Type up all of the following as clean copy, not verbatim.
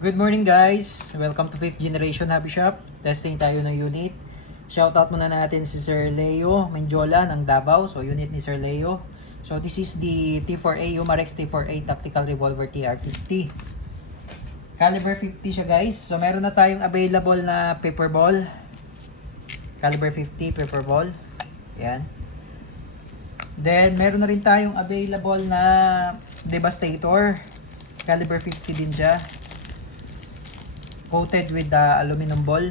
Good morning guys! Welcome to 5th Generation Hobby Shop. Testing tayo ng unit. Shoutout muna natin si Sir Leo Menjola ng Davao. So unit ni Sir Leo. So this is the T4A Umarex T4A Tactical Revolver TR50. Caliber 50 siya guys. So meron na tayong available na paper ball. Caliber 50 paper ball. Yan. Then meron na rin tayong available na Devastator. Caliber 50 din siya. Coated with the aluminum ball.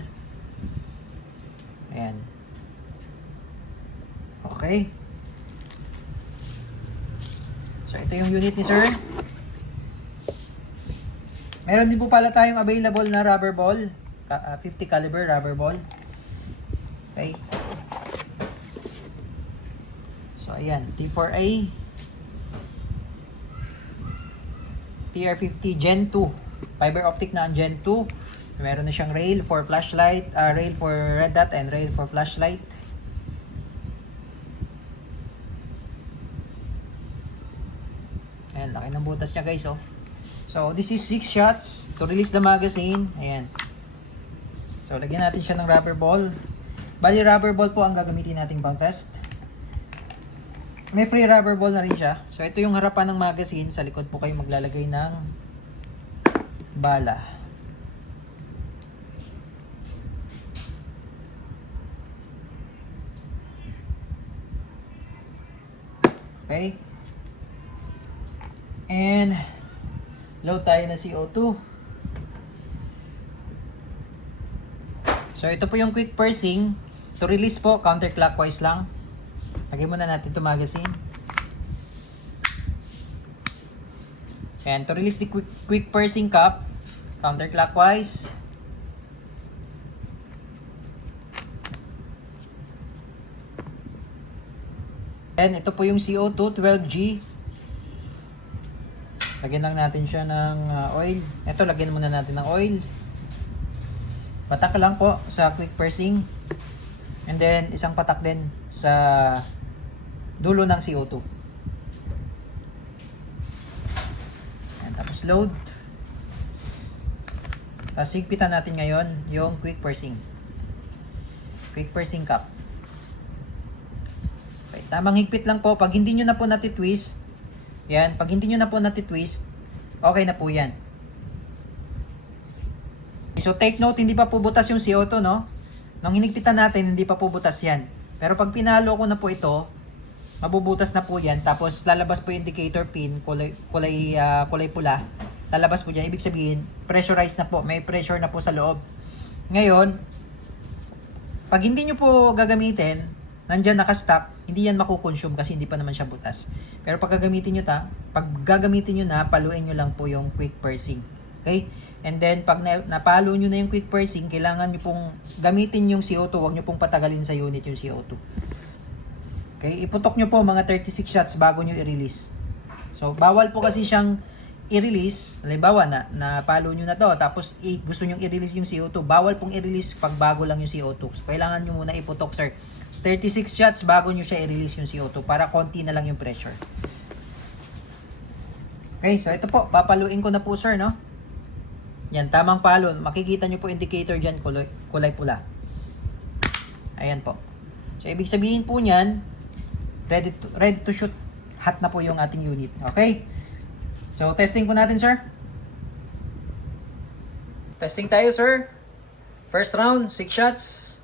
Ayan. Okay. So ito yung unit ni sir. Meron din po pala tayong available na rubber ball. 50 caliber rubber ball. Okay. So ayan. T4A. TR50 Gen 2. Fiber optic na ang Gen 2. Meron na siyang rail for flashlight, rail for red dot and rail for flashlight. Ayan, laki ng butas niya guys, oh. So, this is 6 shots to release the magazine. Ayan. So, lagyan natin siya ng rubber ball. Bali, rubber ball po ang gagamitin nating pang test. May free rubber ball na rin siya. So, ito yung harapan ng magazine. Sa likod po kayo maglalagay ng bala. Okay. And load tayo na CO2. So ito po yung quick pursing. To release po, counterclockwise lang. Lagyan muna natin ito magazine. And to release the quick pursing cap, counterclockwise. And ito po yung CO2 12G. Lagyan lang natin siya ng oil. Ito, lagyan muna natin ng oil. Patak lang po sa quick pursing. And then, isang patak din sa dulo ng CO2. And tapos load. Tapos higpitan natin ngayon yung quick pursing. Quick pursing cap. Okay, tamang higpit lang po. Pag hindi nyo na po natitwist, yan, pag hindi nyo na po natitwist, okay na po yan. So take note, hindi pa po butas yung CO2, no? Nung hinigpitan natin, hindi pa po butas yan. Pero pag pinalo ko na po ito, mabubutas na po yan. Tapos lalabas po yung indicator pin, kulay pula. Lalabas po dyan. Ibig sabihin, pressurized na po. May pressure na po sa loob. Ngayon, pag hindi nyo po gagamitin, nandyan nakastock, hindi yan makukonsume kasi hindi pa naman siya butas. Pero pag gagamitin nyo na, paluin nyo lang po yung quick pursing. Okay? And then, pag napalo nyo na yung quick pursing, kailangan nyo pong gamitin yung CO2. Huwag nyo pong patagalin sa unit yung CO2. Okay? Iputok nyo po mga 36 shots bago nyo i-release. So, bawal po kasi siyang i-release. Halimbawa, napalo nyo na to, tapos gusto nyo i-release yung CO2. Bawal pong i-release pag bago lang yung CO2. So, kailangan nyo muna iputok, sir. 36 shots bago nyo siya i-release yung CO2 para konti na lang yung pressure. Okay, so ito po, papaluin ko na po sir, no? Yan, tamang palo. Makikita nyo po indicator dyan, kulay pula. Ayan po. So, ibig sabihin po niyan, ready to shoot. Hot na po yung ating unit. Okay? So, testing po natin, sir. Testing tayo, sir. First round, 6 shots.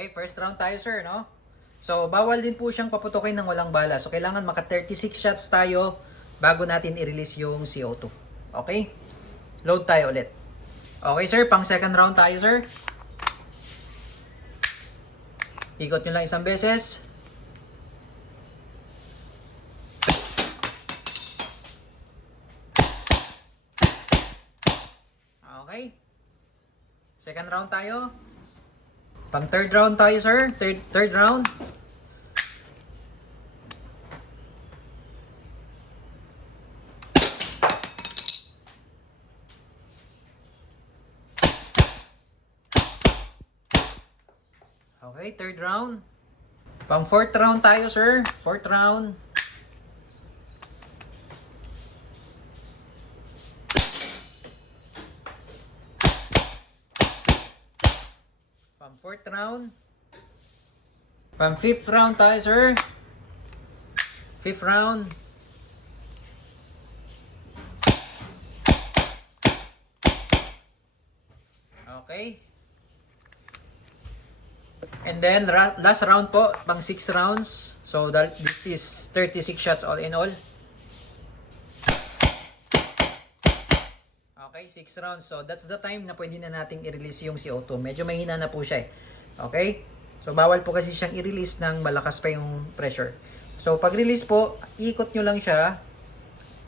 Okay, first round tayo sir, no? So, bawal din po siyang paputukin ng walang bala. So, kailangan maka 36 shots tayo bago natin i-release yung CO2. Okay? Load tayo ulit. Okay sir, pang second round tayo sir. Ikot nyo lang isang beses. Okay. Second round tayo. Pang third round tayo, sir. Third round. Okay, third round. Pang fourth round tayo, sir. Fourth round. Pang fourth round. Pang fifth round tayo, sir. Fifth round. Okay. And then last round po, pang 6 rounds. So this is 36 shots all in all. Okay, 6 rounds. So that's the time na pwede na nating i-release yung CO2. Medyo mahina na po siya eh. Okay? So bawal po kasi siyang i-release ng malakas pa yung pressure. So pag release po, ikot nyo lang siya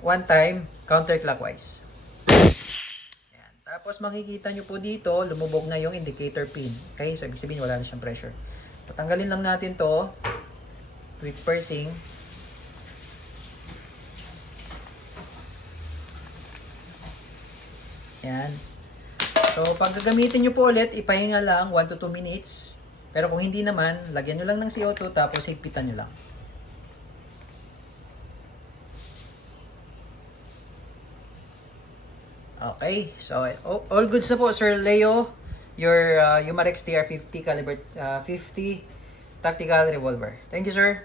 one time counterclockwise. Yan. Tapos makikita nyo po dito, lumubog na yung indicator pin. Okay? So ibig sabihin wala na siyang pressure. Patanggalin lang natin to with pursing. Yan. So, pag gagamitin nyo po ulit, ipahinga lang 1 to 2 minutes. Pero kung hindi naman, lagyan nyo lang ng CO2 tapos higpitan nyo lang. Okay. So, all goods na po, Sir Leo. Your Umarex TR-50 caliber 50 tactical revolver. Thank you, sir.